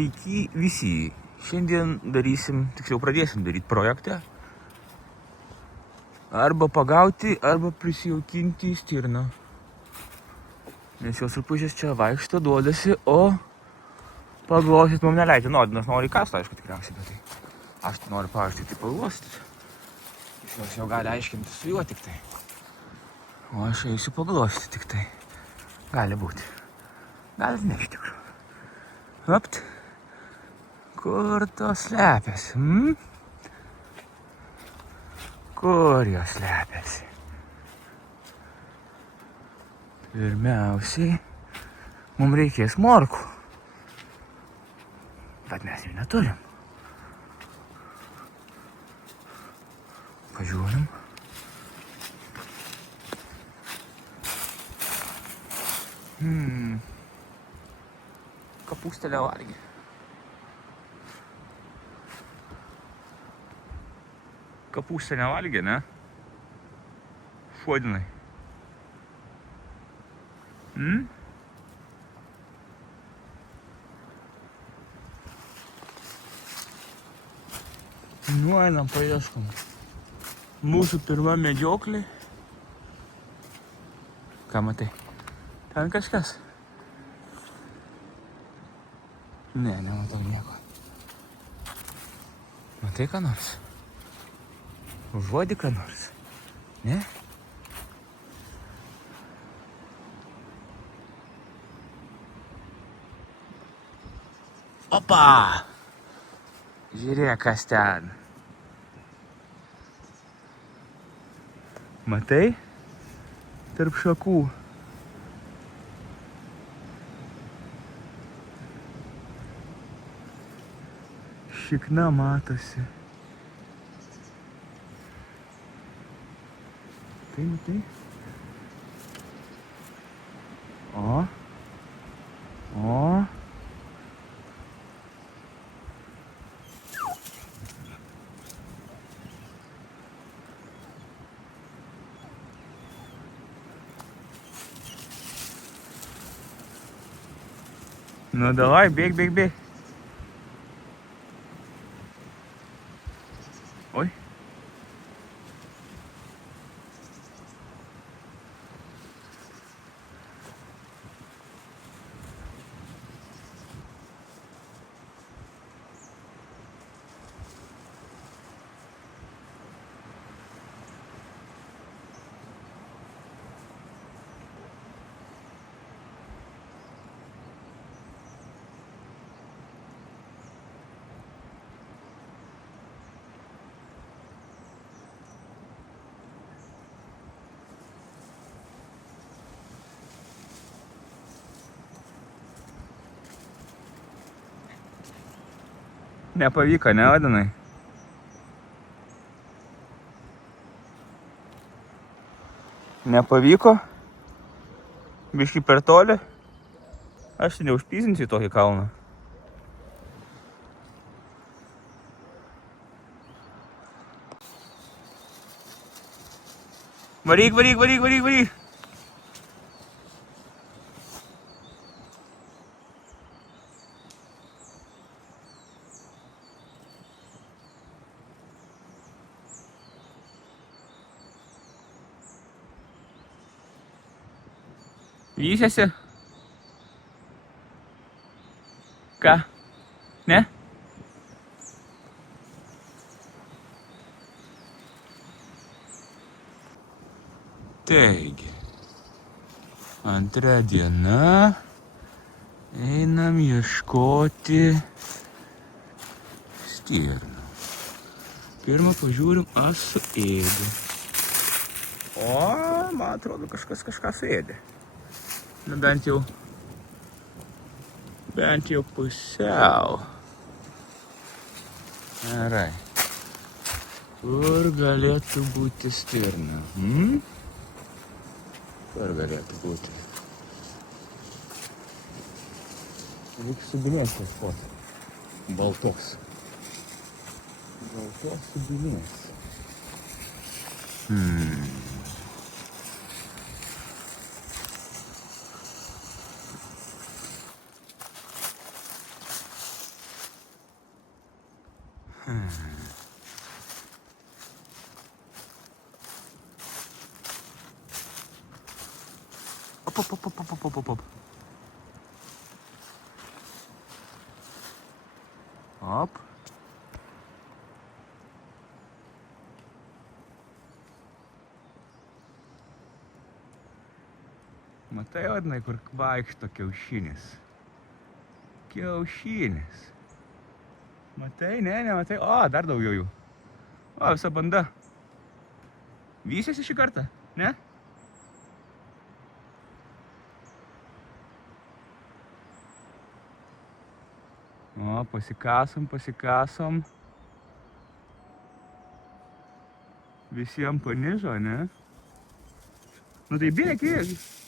Sveiki visi. Šiandien pradėsim daryti projektą. Arba pagauti, arba prisijaukinti stirną. Nes jos rupūžės čia vaikšto, duodasi, o paglostyt mums neleidžia. Norinas nori kast, aišku, tikriausiai, bet tai aš noriu pavyzdžiui paglostyti. Jos jau gali aiškinti su juo tik tai. O aš eisiu paglostyti tik tai. Gali būti. Gali ne iš tikrųjų. Opt. Kur tos slepiasi? Kur jos slepiasi? Pirmiausiai, mums reikės morkų. Bet mes jų neturim. Pažiūrim. Kapustelę valgė. Kapustę nevalgė, ne? Šuodinai. Nueinam, paieškom. Mūsų pirma medžioklė. Ką matai? Ten kažkas? Ne, nematau nieko. Matai ką nors? Užuodi ką nors? Ne? Opa! Žiūrėk, kas ten. Matai? Tarp šakų. Šikna matosi. Tai matai? O. Ну давай, бег. Ой. Nepavyko, ne, Odinai? Nepavyko? Biškį per toli? Aš neužpyzinsiu į tokį kalną. Varyk! Vysiasi? Ką? Ne? Taigi, antra diena, einam ieškoti stirnų. Pirmą pažiūrim, ar suėdė. O, man atrodo, kažkas kažką suėdė. Nu, bent jau pusiau. Gerai. Kur galėtų būti stirna? Kur galėtų būti? Reikia subinės ieškoti. Baltos subinės. op. Op. Matai, Odinai, kur vaikšto kiaušinis. Kiaušinis. Matai, ne, matai. O, dar daugiau jų. O, visa banda. Vysėsi šį kartą, ne? O, pasikasom. Visiems panižo, ne? Nu tai bėk,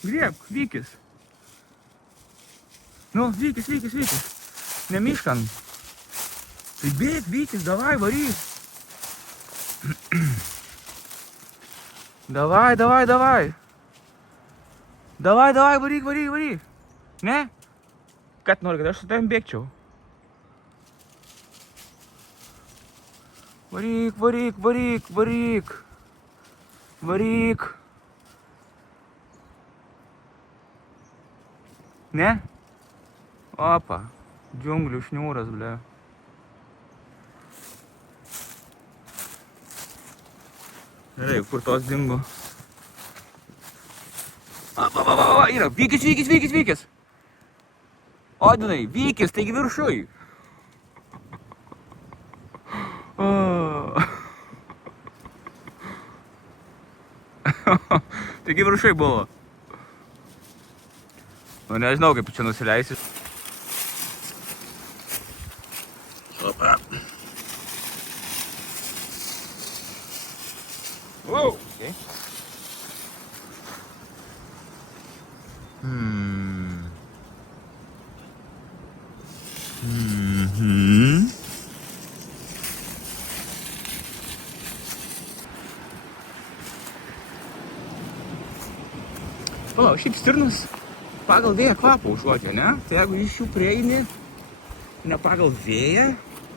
griebk, Vykis. Nu, Vykis. Nemiškan. Tai bėk, Vykis, davai, varyk. Davai. Davai, varyk. Ne? Kad nori, kad aš su tavim bėgčiau? Varyk. Ne? Opa, džiunglių šniūras, ble. Gerai, kur tos dingo? Va, yra, Vykis. Odinai, Vykis, taigi viršui. Taigi viršui buvo. Nu, nežinau, kaip čia nusileisi. Opa. Wow. Okay. Palauk, šiaip stirnas pagal vėją kvapą užuodžia, ne? Tai jeigu iš jų prieini ne pagal vėją,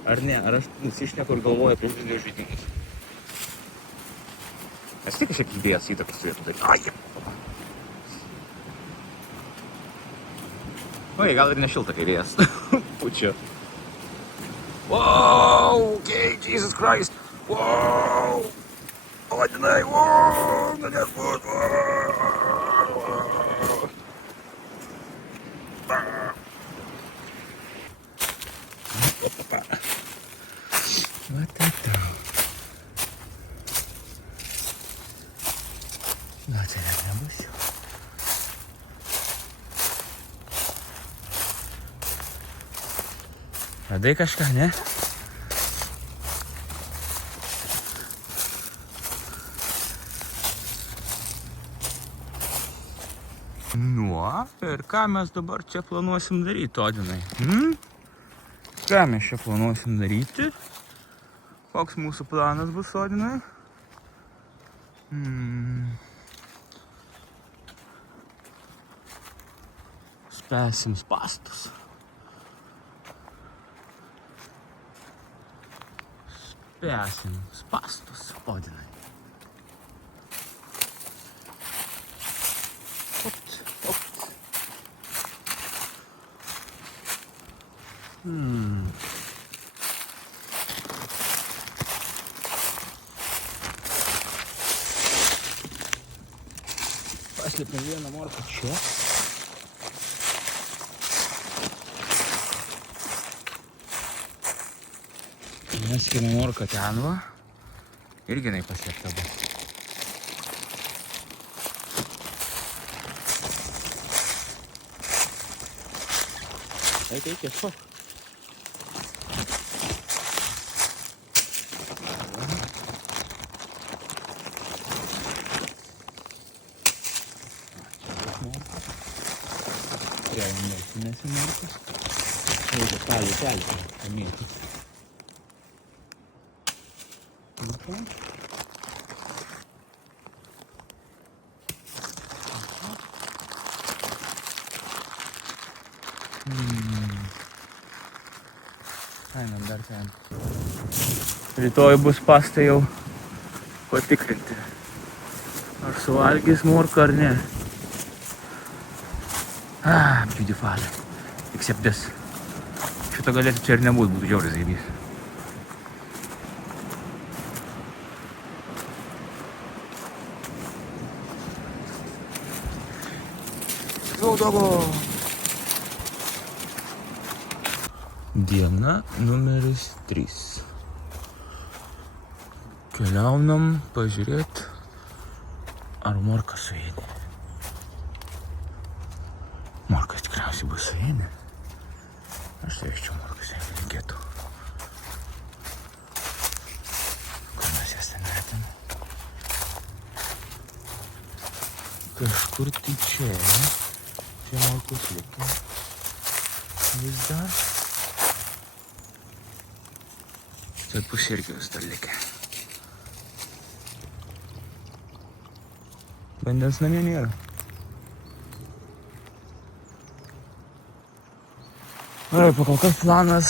ar ne, ar aš nusišneku ir galvoju apie žaidėjų žaidimus. Nes tik kažkiek vėjas įtakas turėtų daryti. Ai! Oi, gal ir nešilta, kai vėjas pučia. Wow, okay, Jesus Christ! Wow! Odinai, wow! Galės būt, wow! Вот это. Вот это все. Radai kažką, ne? Nu, ir ką mes dabar čia planuosim daryti, Odinai? Ką mes čia planuosim daryti? Koks mūsų planas bus, Odinai? Spęsim spastus. Odinai. Opt. Paslėpėm vieną morką čia. Meskime morką ten va. Irgi jinai paslėpta bus. Eik, ieškok. Nesse morcos. Eita, palha, amigos. Einam dar ten. Rytoj bus pastai jau patikrinti, ar suvalgys morką ar ne. Beautiful. Except this. Šito galėtų čia ir nebūt, būtų žiauriai zaibys. Saudogo. Diena numeris 3. Keliaunam pažiūrėt, ar morkas suėdė. Morkas tikriausiai bus suėdė. Aš suėščiau morkas, jeigu reikėtų. Kur mes jas ten metėm? Kažkur tai čia. Čia morkus lieka. Vis dar. Čia pusė irgi vis dar lieka. Vandens namie nėra. Gerai, pakol kas planas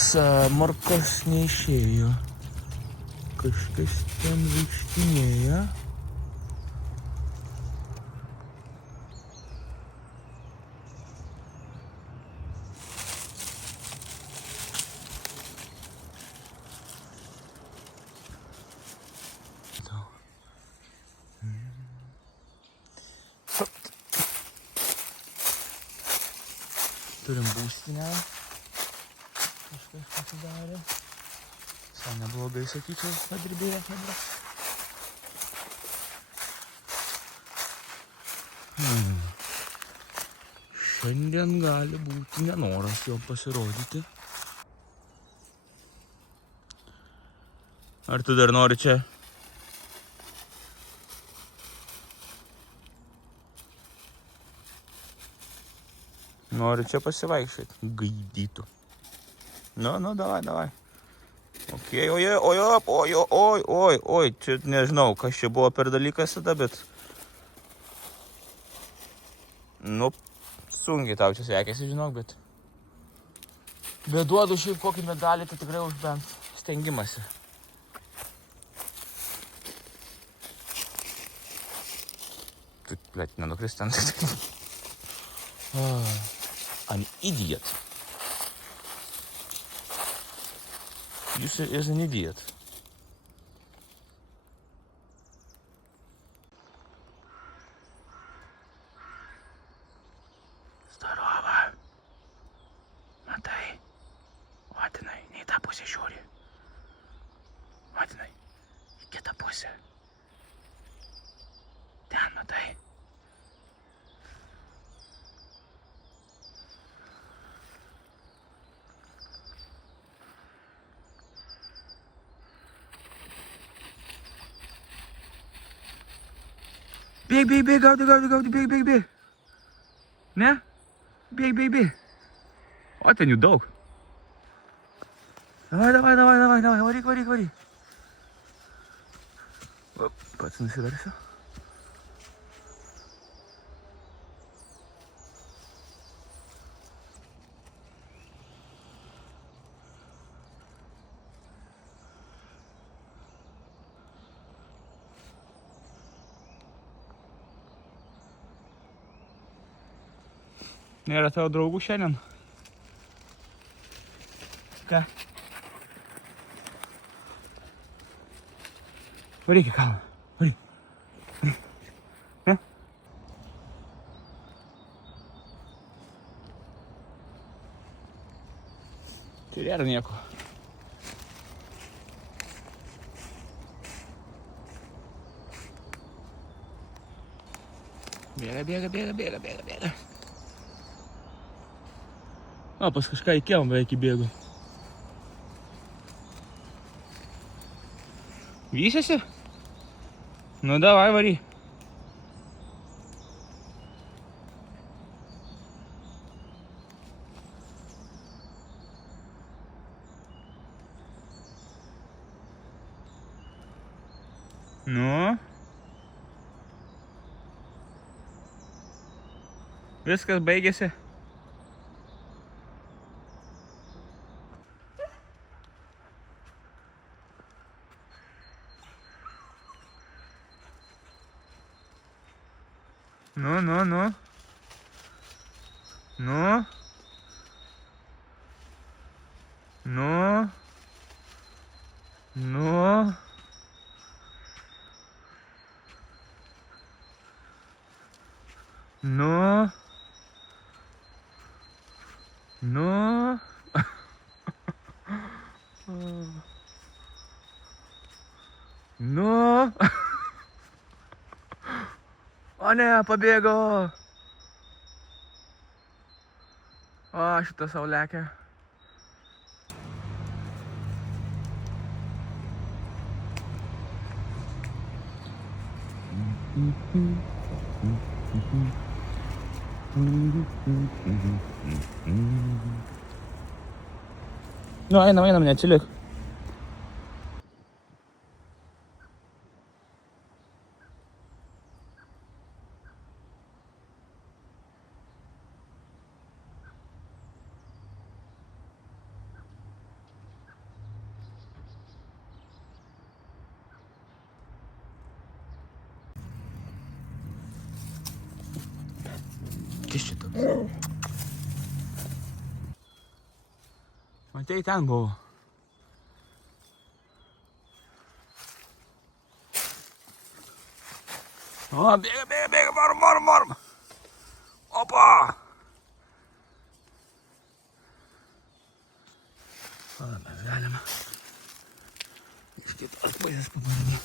morkas neišėjo. Kažkas ten vaikštinėja. Turim būstinę. Kažkas pasidarė. Visai neblogai, sakyčiau, padirbėjo chebra. Šiandien gali būti nenoras jo pasirodyti. Ar tu dar nori čia? Noriu čia pasivaikščioti. Gaidytų. Nu, davai. Ok, oi. Čia nežinau, kas čia buvo per dalykas tada, bet... Nu, sunkiai tau čia sekėsi, žinok, bet... Bet duodu šiaip kokį medalį, tai tikrai už bent stengimąsi. Tu, blet, nenukrist ten. An idiot. You is an idiot. Здорово. Matai. Vadinai, ne į tą pusę žiūri. Vadinai, į kitą pusę. Ten, matai. Bėg, gaudi, bėg. Ne? Bėg. O, ten jų daug. Davai, varyk. O, pats nusiversiu. Nėra tavo draugų šiandien? Ką? Varyk į kalną. Varyk. Ne? Tai nėra nieko. Bėga. O, pas kažką į kiemą beveik įbėgu. Vysiasi? Nu, davai, vary. Nu. Viskas baigėsi. Nu. Nu. Nu. Nu. Nu. Nu. Nu. O ne, pabėgo. O, šitą saulekę. Nu, einam, neatsilik. Kas čia toks? Matei, ten buvo. O, bėga, varom. Opa! O, mes galime iš kitos pusės pabandyti.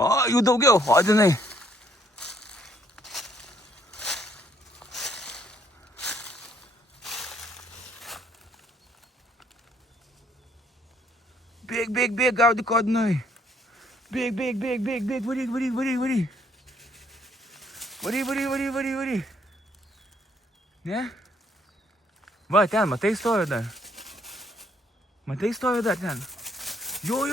O, jų daugiau, Odinai. Bėg, gaudyk, Odinai. Bėg, varyk. Ne? Va, ten, matai, stovi dar. Ten. Jo,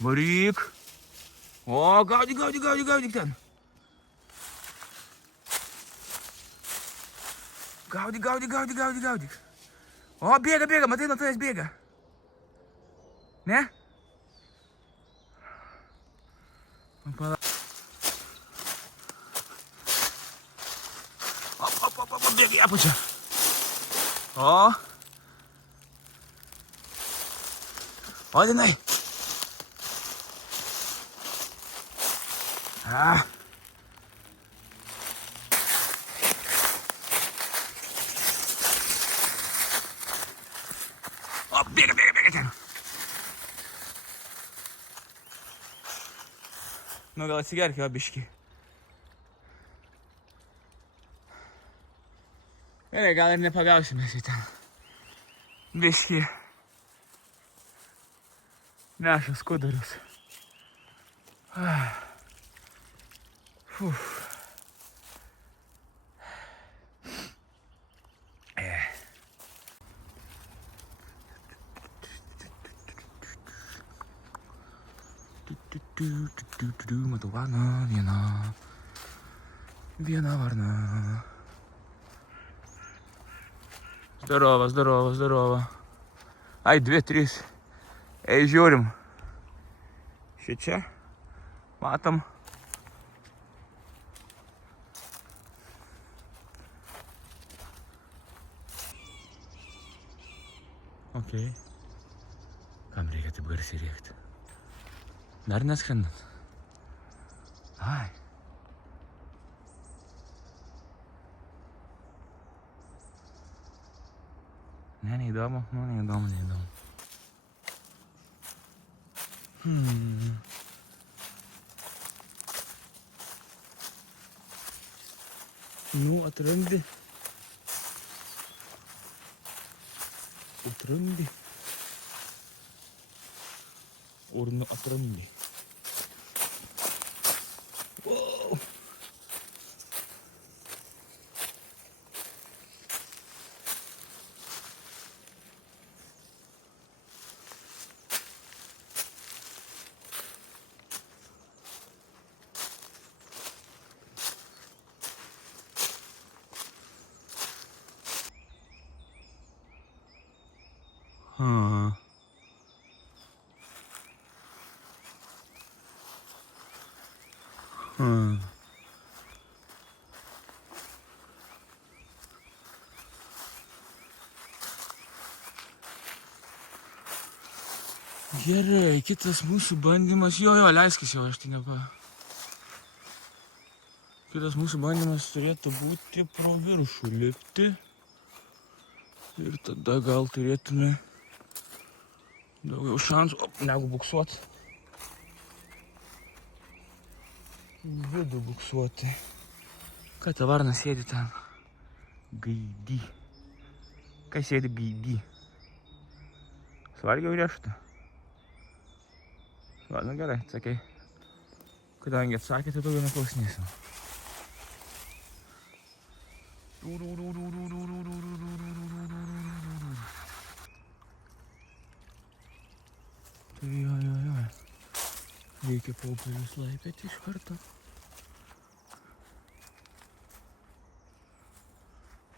varyk. O, gaudyk ten. Gaudyk. O, bėga, matai, nuo tavęs bėga. Ne? Op, bėga į apačią. O. Odinai. O, bėga ten. Nu, gal atsigerk jo biškį. Gerai, gal ir nepagausime į ten. Biškį. Neša skudurius. Matau varną, viena varna. Здорово. Ai, 2, 3. Ei, žiūrim. Šičia. Matom. Ok. Kam reikia taip garsiai rėkti? Dar neskrendant. Ai. Ne, neįdomu. Neįdomu. Nu, atrandi. Urnu atrandi. Wow. Gerai, kitas mūsų bandymas, jo, leiskis jau, aš tai nepa. Kitas mūsų bandymas turėtų būti pro viršų lipti. Ir tada gal turėtume daugiau šansų, negu buksuoti. Vidų buksuoti. Ką ta varna sėdi ten? Gaidy. Kas sėdi gaidy? Suvalgiau riešutą? Va, nu gerai, atsakei. Kadangi atsakėte, daugiau neklausinėsim. Jo. Reikia paupelius laipėti iš karto.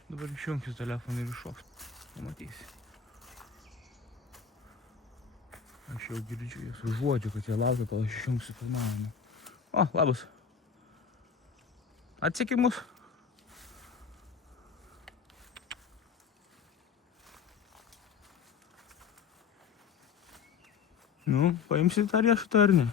Dabar išjungsiu telefoną ir iššoks. Pamatysi. Aš jau girdžiu, jas užuodžiu, kad jie laukia, kol aš išjungsiu filmavimą. O, labas. Atseki mus. Nu, paimsi tą riešutą ar ne?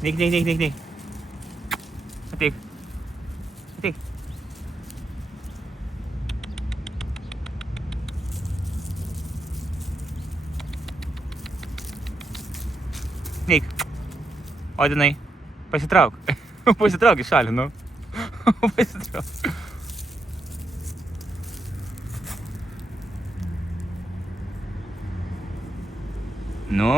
Neik. Ateik. Neik. Odinai, pasitrauk. Pasitrauk į šalį, nu. Pasitrauk. Nu.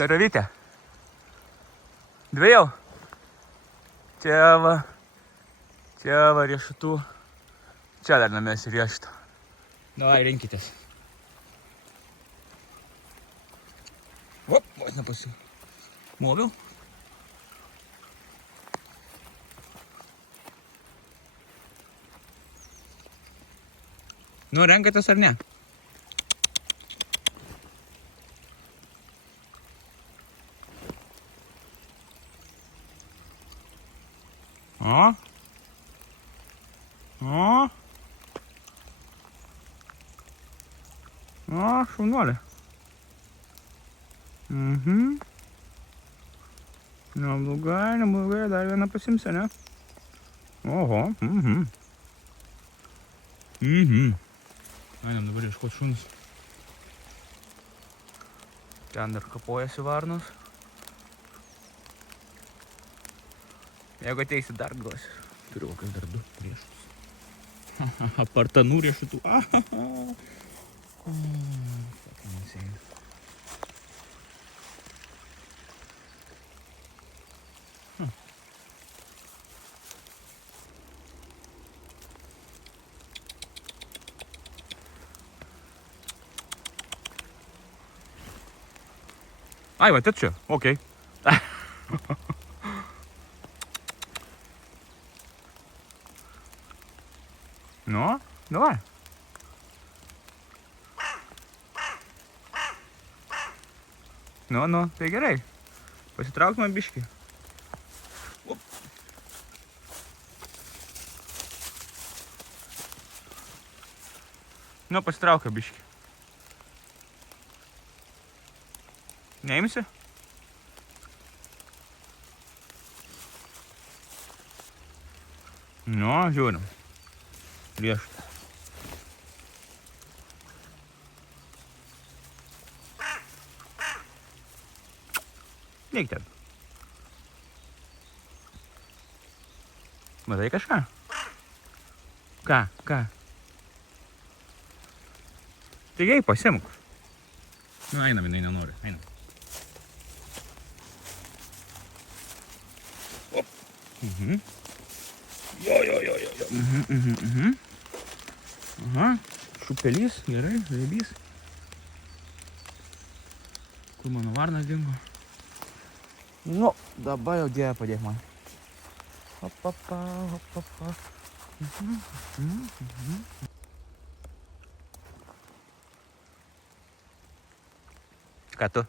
Dar avytė. Dvi jau. Čia va riešutų. Čia dar namėsi riešutų. Davai, rinkitės. Op, vos nepasimoviau. Nu, renkatės ar ne? O, šaunuolė. Neblogai, dar vieną pasimsi, ne? Oho, Einam dabar ieškot šunis. Ten dar kapojasi varnos. Jeigu ateisi dar duosiu. Turiu kokius dar 2 riešutus. Apartanų riešutų. Ai, va, čia, okei. Nu, davai. Nu, tai gerai. Pasitraukime biškį. Nu, pasitraukia biškį. Neimsi? Nu, žiūrim. Riešta. Neik ten. Matai kažką? Ką? Taigi, ei, pasimk. Nu, einam, jinai nenori. Einam. Jo. Aha, šupelys, gerai, žaibys. Kur mano varnas dingo? Nu, dabar jau Dieve padėk man. Hopapa. Ką tu?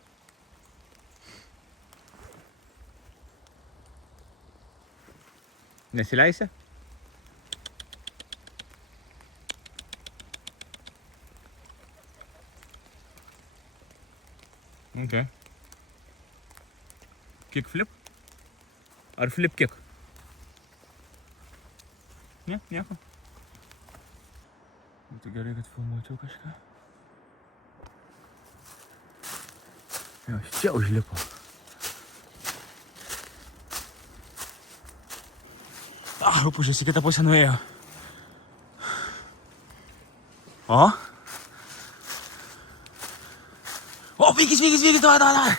Nesileisi? Okay. Kick flip? Ar flip kick? Ne, nieko. Tai gerai, kad filmuočiau kažką. Jo, čia užlipo. Rūpužės į kitą pusę nuėjo. O, vykis, davai.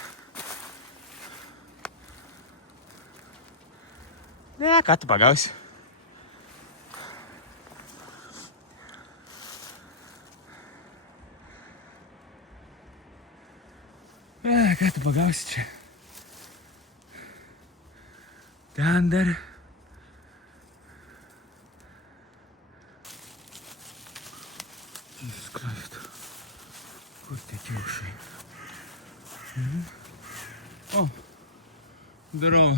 Ne, ką tu pagausi? Ką tu pagausi čia? Ten dar. Jesus Christ. Kur tie kiaušai? O, darau.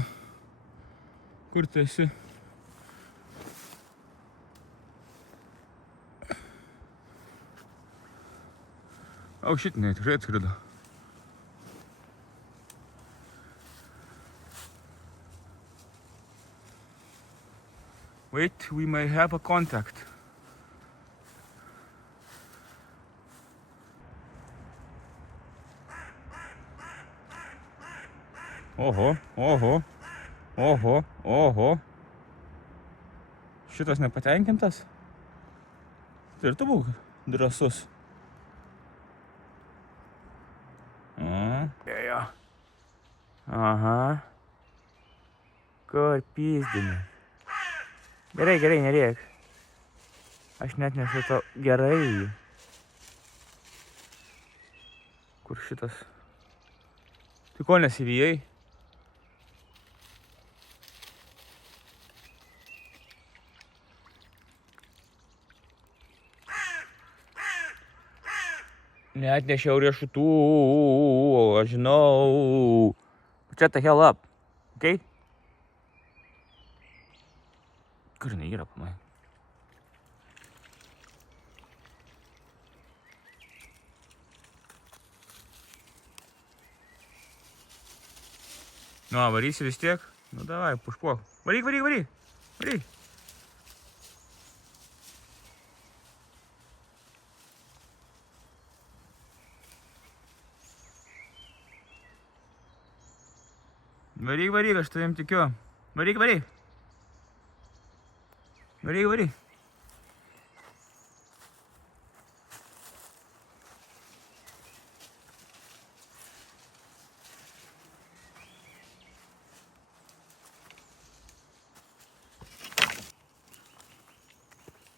Kur tu esi? O, šitinai, tikrai atskrido. Wait, we may have a contact. Oho. Šitas nepatenkintas? Tai ir tu būk drąsus. Jo. Aha. Kur pyzdini? Gerai, nerėk. Aš net nesu to gerai. Kur šitas? Tai ko nesivijai? Net nešiau riešutų, aš žinau. Shut the hell up, okay? Kur jinai yra, pamai? Nu, varysi vis tiek? Nu, davai, pušpuok. Varyk. Varyk, aš tavim tikiu. Varyk.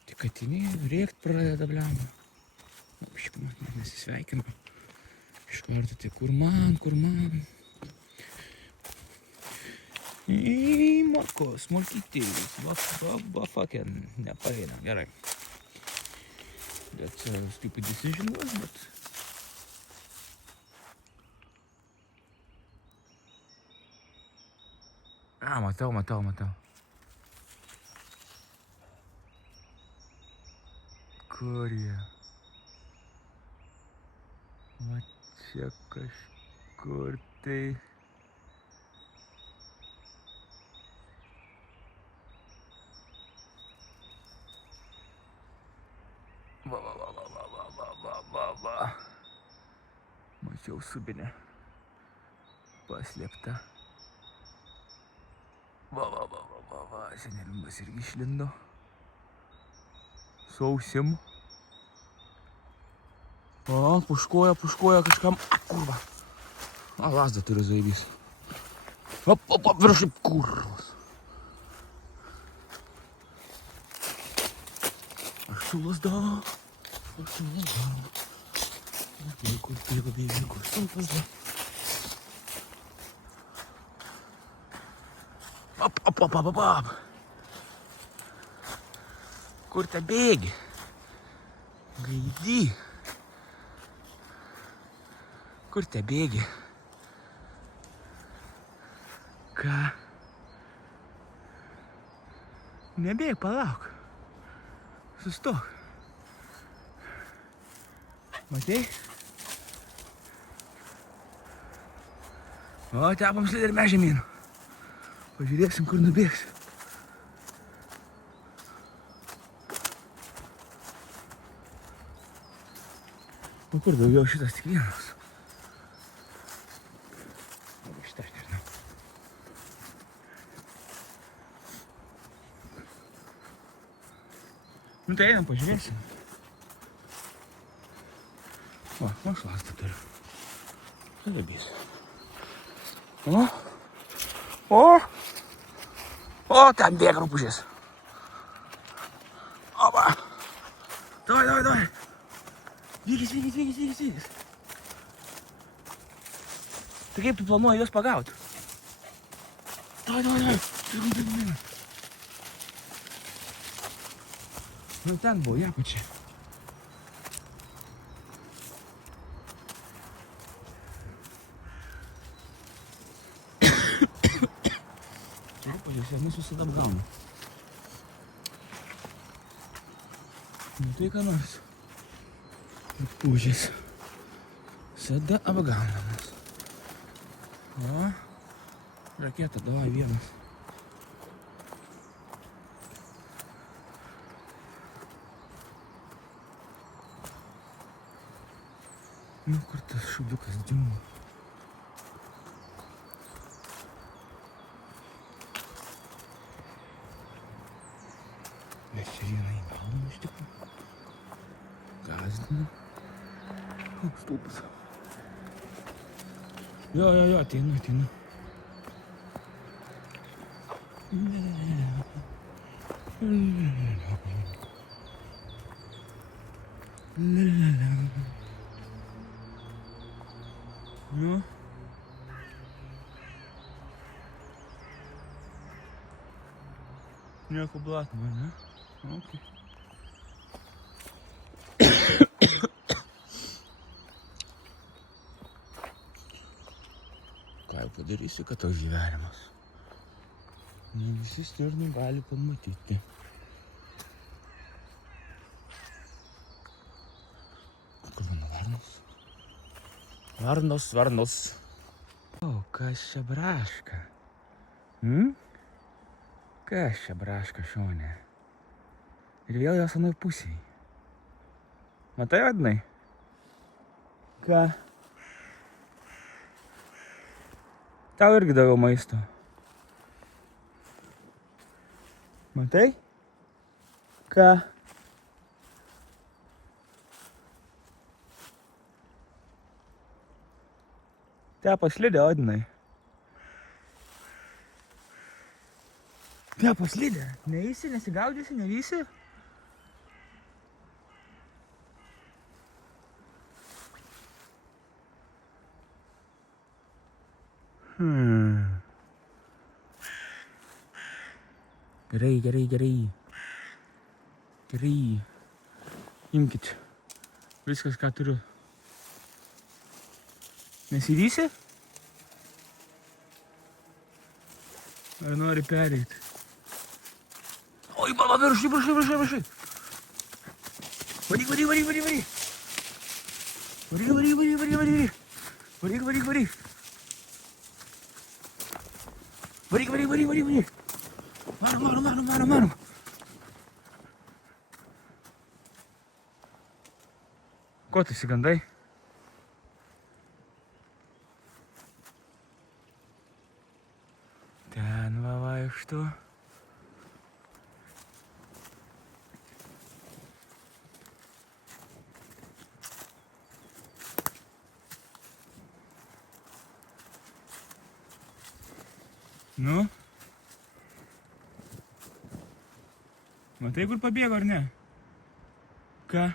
Tik katinė rėkt pradeda, bliamba. Šiek tiek nesisveikinu. Iš karto, tai kur man? Įmoko, smulkytėlis, fucking, nepaeina, gerai. That's a stupid decision was, but... Matau. Kur jie? Va čia kažkur tai... Va. Mačiau subinę. Paslėpta. Va. Senelimbas irgi išlindo. Su ausim. O, puškoja kažkam. Kurva. Lazda turi zaibys. Op, viršai, kurvas. Aš su lazda. Kur su lazda. Op. Kur te bėgi? Gaidi. Kur te bėgi? Ką? Nebėg, palauk. Sustok. Matei? O, tepam slidę ir mes žemyn. Pažiūrėsim, kur nubėgs. O kur daugiau šitas tik vienas? O, šitą aš nežinau. Nu tai einam, pažiūrėsim. O, aš lazdą turiu. Sadabys. O, ten bėga rūpužės. Opa. Davai. Vykis. Tai kaip tu planuoji juos pagauti? Davai. Nu ten buvo, ją pačią. Jis mus visada apgauna. Nu tai ką nors. Pūžės. Visada apgauna mus. O, raketa, davai vienas. Nu kur tas šubiukas dingo? Mes čia vieną įgaunam iš tikrųjų. Gazdina. Koks stulpas. Jo, ateinu. Nu. Nieko blatno, ne? Okay. Ką jau padarysi, kad toks gyvenimas. Ne visi stirnai gali pamatyti. Kur mano varnos? Varnos. O, kas čia braška? Kas čia braška šonė? Ir vėl jos anoj pusėj. Matai, vadinai? Ką? Tau irgi daviau maisto. Matai? Ką? Tepa slidė, vadinai. Tepa slidė. Neįsi, nesigaudysi, nevysi? Gerai, gerai, gerai. Gerai. Imkit. Viskas, ką turiu. Nesirysi? Ar nori pereit? Oi, baba, viršai. Varyk. Varyk. Varom. Ko tu išsigandai? Ten va vaikštu. Nu? Matai, kur pabėgo, ar ne? Ką?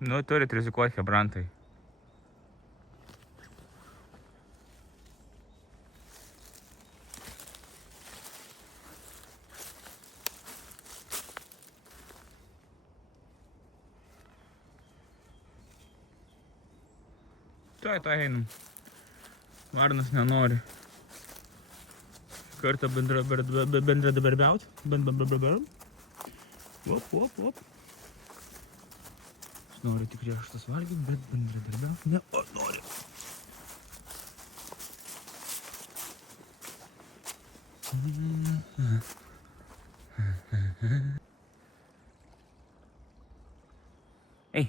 Nu, turit rizikuoti, hebrantai. Tai einam. Varnas nenori. Kartą bendradarbiaut. Op. Noriu tik riešutus valgyti, bet bendradarbiauti nori. Ei,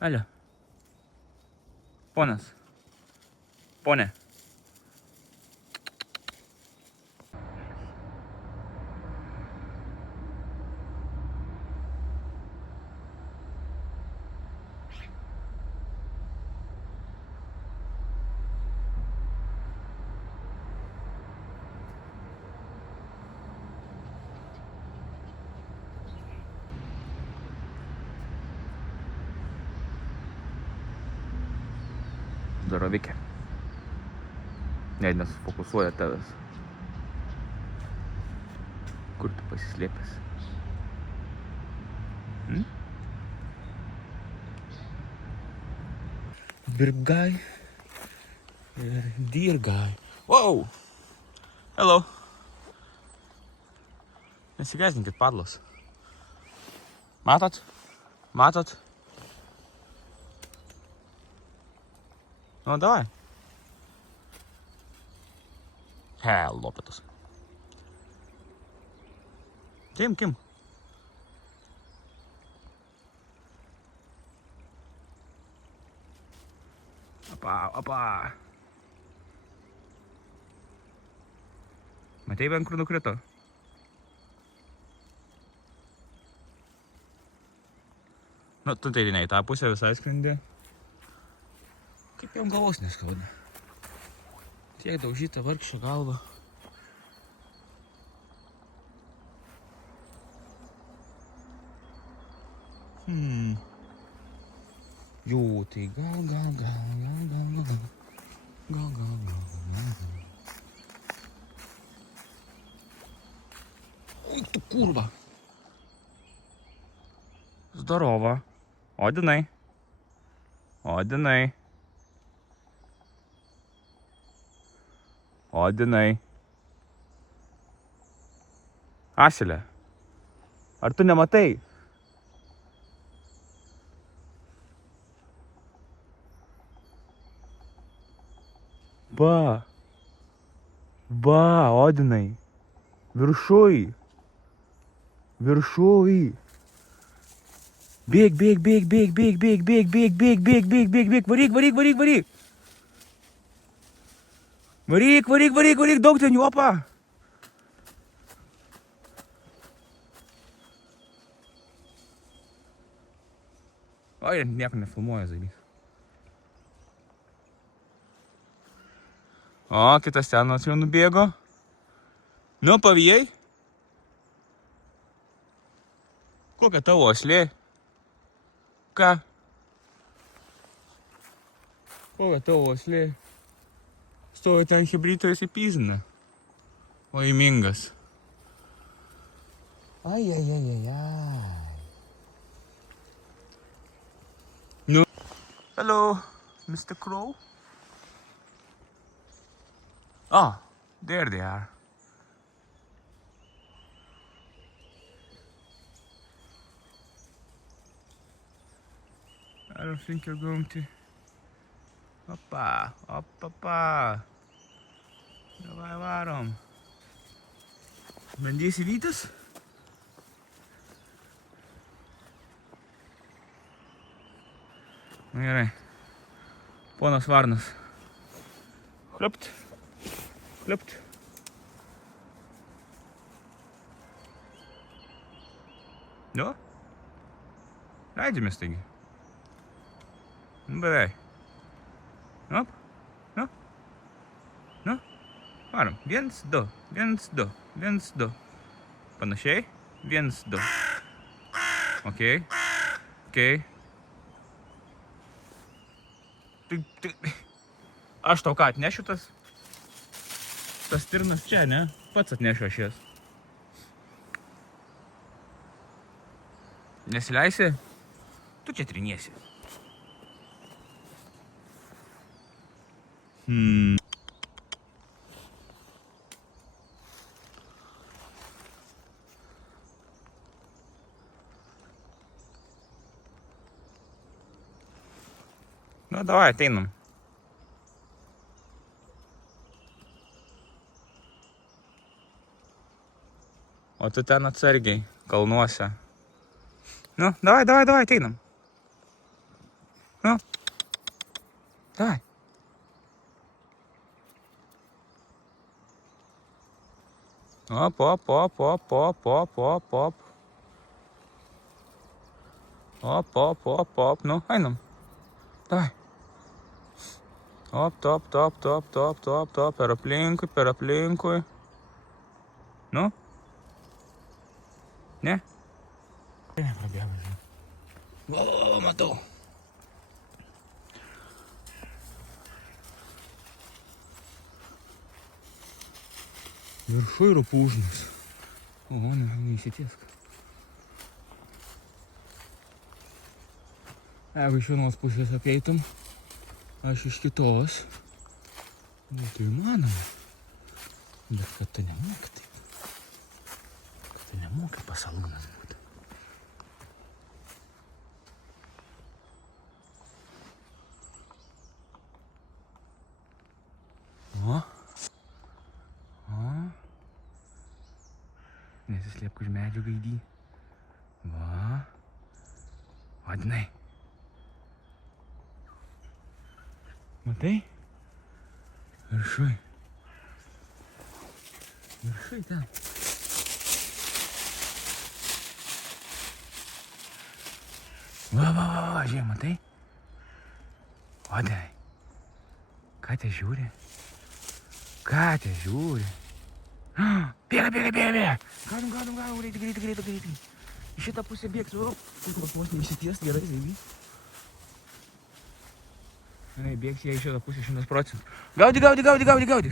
alio. Ponas. Pone. Zdorovikė. Net nesufokusuoja tavęs. Kur tu pasislėpęs? Big guy ir dear guy. Wow! Hello! Nesigąsdinkit, padlos. Matot? Nu, davai. Lopetus. Kim. Apa. Matei bent kur nukrito? Nu, tu tai ne į tą pusę visai skrendi. Kaip jam galvos neskauda. Tiek daužyta vargšė galva. Jo, tai gal. Ой, tu kurva. Здорово. Одинай. Asilė, ar tu nematai? Va, Odinai, viršui. Bėg, varyk, daug ten jų, opa. Oi, nieko nefilmuoja, zailys. O, kitas senas jau nubėgo. Nu, pavijai? Kokia tavo oslė? Ką? Kokia tavo oslė? Stovi ten hebrytojas įpyzina. Laimingas. Ai. No. Hello, Mr. Crow. Oh, there they are. I don't think you're going to. Opa. Davai varom. Bandysi vytis? Na gerai. Ponas Varnas. Kliupt. Nu? Leidžiamės taigi. Beveik. Nu? Varom. 1, 2. Panašiai. 1, 2. Okei. Aš tau ką atnešiu tas stirnas čia, ne? Pats atnešiu aš jas. Nesileisi? Tu čia triniesi. Nu, davai, ateinam. O tu ten atsargiai, kalnuose. Nu, davai, ateinam. Nu, davai. Op. Nu, einam. Davai. Op, top. Per aplinkui. Nu? Ne? Neprabėgo, žinai. O, matau. Viršui yra pūžnas. O, neįsitiesk. Jeigu iš vienos pusės apeitum, aš iš kitos. Tai įmanoma. Bet kad tu nemoki taip. Kad tu nemoki pasalūnas būti. O. Nesislėpk už medžių gaidy. Va. Vadinai. Matai? Viršui ten. Va, žiūrėk, matai? Vadinai. Ką te žiūri? Bėga. Galim, greitai. Į šitą pusę bėgsiu. Vos neįsities, gerai, zaivy. Bėgsi į šitą pusę 100%. Gaudi.